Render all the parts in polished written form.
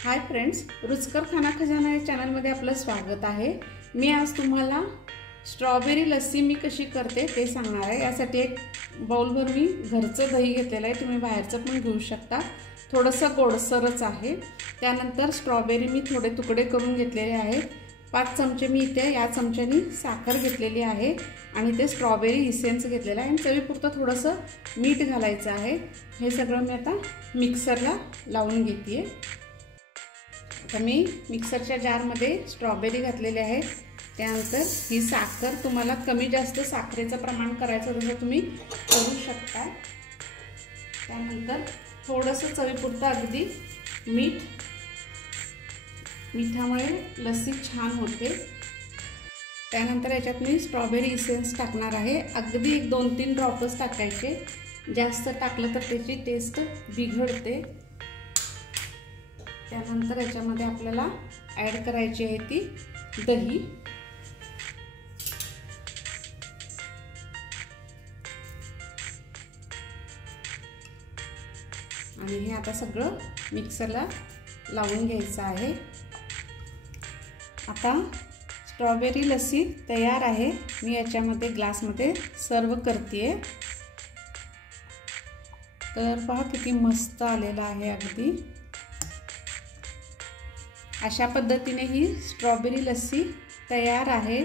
Hi friends, रुचकर खाना खजाना या चॅनलमध्ये आपलं स्वागत आहे। मी आज तुम्हाला स्ट्रॉबेरी लस्सी मी कशी करते ते सांगणार आहे। यासाठी एक बाउलभर मी घरचं दही घेतलेलं आहे, तुम्ही बाहेरचं पण घेऊ शकता। थोडंसं गोडसरच आहे। त्यानंतर स्ट्रॉबेरी मी थोडे तुकडे करून घेतलेले आहेत। 5 चमचे मी इथे या चमच्यानी साखर घेतलेली आहे आणि ते स्ट्रॉबेरी इसेन्स घेतलेला आहे आणि चवीपुरतं थोडंसं मीठ घालायचं आहे। हे सगळं मी आता मिक्सरला लावून घेते। आता मी मिक्सरच्या जारमध्ये स्ट्रॉबेरी घातलेले आहे। त्यानंतर ही साखर तुम्हाला कमी जास्त साखरेचं प्रमाण करायचं जसं तुम्ही करू शकता। त्यानंतर थोडंसं चवीपुरतं अगदी मीठ, मिठामुळे लस्सी छान होते। त्यानंतर याच्यात मी स्ट्रॉबेरी इसेन्स टाकणार आहे। अगदी 1-2-3 ड्रॉप्स टाकायचे, जास्त टाकलं तर त्याची टेस्ट बिघडते। त्यानंतर याच्यामध्ये आपल्याला ॲड करायची आहे ती दही। आणि हे आता सगळं मिक्सरला लावून घ्यायचं आहे। आता स्ट्रॉबेरी लस्सी तयार आहे। मी याच्यामध्ये ग्लासमध्ये सर्व करते। कलर पहा किती मस्त आलेला आहे। अगदी अशा पद्धतीने ही स्ट्रॉबेरी लस्सी तयार आहे।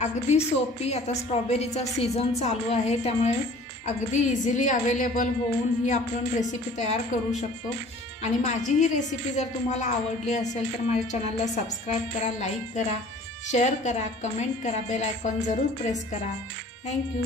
अगदी सोपी, आता स्ट्रॉबेरीचा सीझन चालू आहे त्यामुळे अगदी इझिली अवेलेबल होऊन ही आपण रेसिपी तयार करू शकतो। आणि माझी ही रेसिपी जर तुम्हाला आवडली असेल तर माझ्या चॅनलला सबस्क्राइब करा, लाईक करा, शेअर करा, कमेंट करा, बेल आयकॉन जरूर प्रेस करा। थँक्यू।